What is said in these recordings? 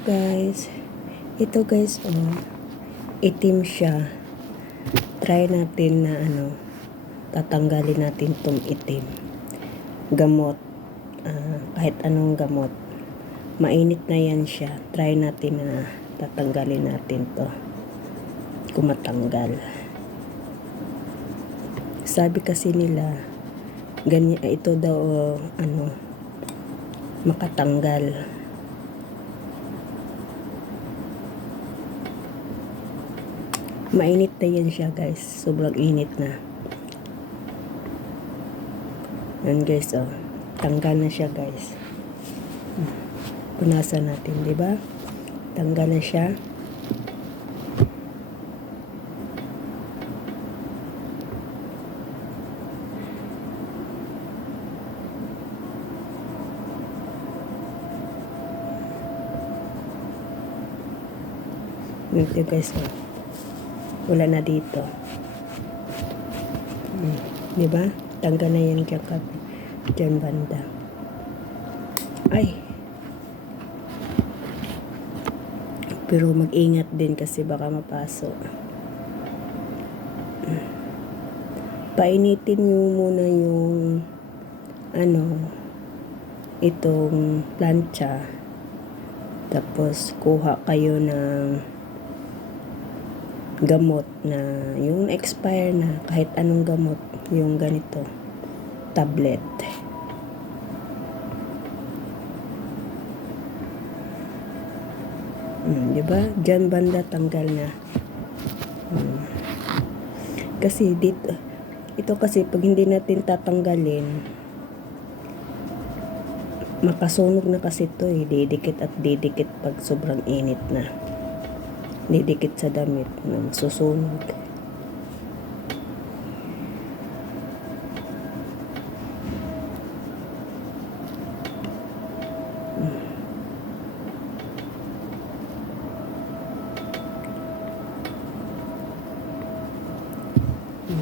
guys. Ito guys, oh. Itim siya. Try natin na ano, tatanggalin natin tong itim. Gamot. Ah, kahit anong gamot. Mainit na yan siya. Try natin na tatanggalin natin to. Kung matanggal. Sabi kasi nila, ganyan, ito daw, oh, ano, makatanggal. Mainit na yan siya guys. Sobrang init na. Yan guys oh. Tanggal na siya guys. Punasan natin, di ba? Tanggal na siya. Ito guys oh. Wala na dito. Hmm. Di ba? Tanggal na yan dyan, dyan banda. Ay! Pero mag-ingat din kasi baka mapasok. Hmm. Painitin nyo muna yung ano itong plancha. Tapos kuha kayo ng gamot na yung expire na kahit anong gamot yung ganito tablet. Hmm, di ba? Dyan banda tanggal na. Hmm. kasi dito ito kasi pag hindi natin tatanggalin makasunog na kasi ito eh. Didikit at didikit pag sobrang init na didikit sa damit na susunog.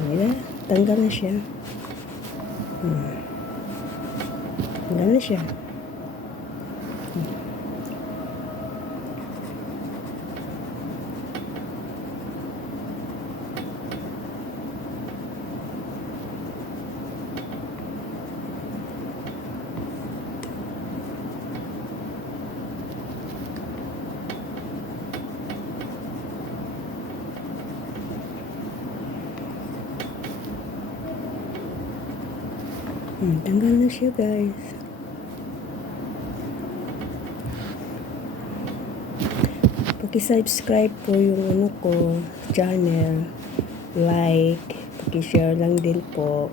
Ayan, tanggal na siya. Hmm. Tanggal na siya. Hmm, tanggal na siya guys. Paki-subscribe po yung ano ko, channel. Like, paki-share lang din po.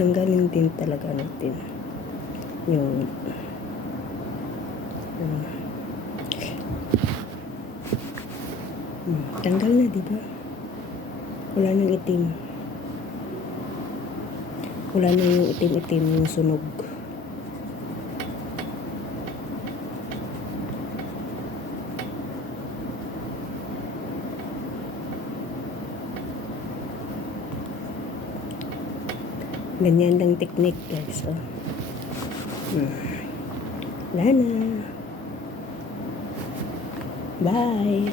Tanggalin din talaga natin yung Hmm. Hmm, Tanggal na, di ba? Wala nang itim. Wala na yung itim-itim, yung sunog. Ganyan lang technique, guys. Oh. Hmm. Wala na. Bye.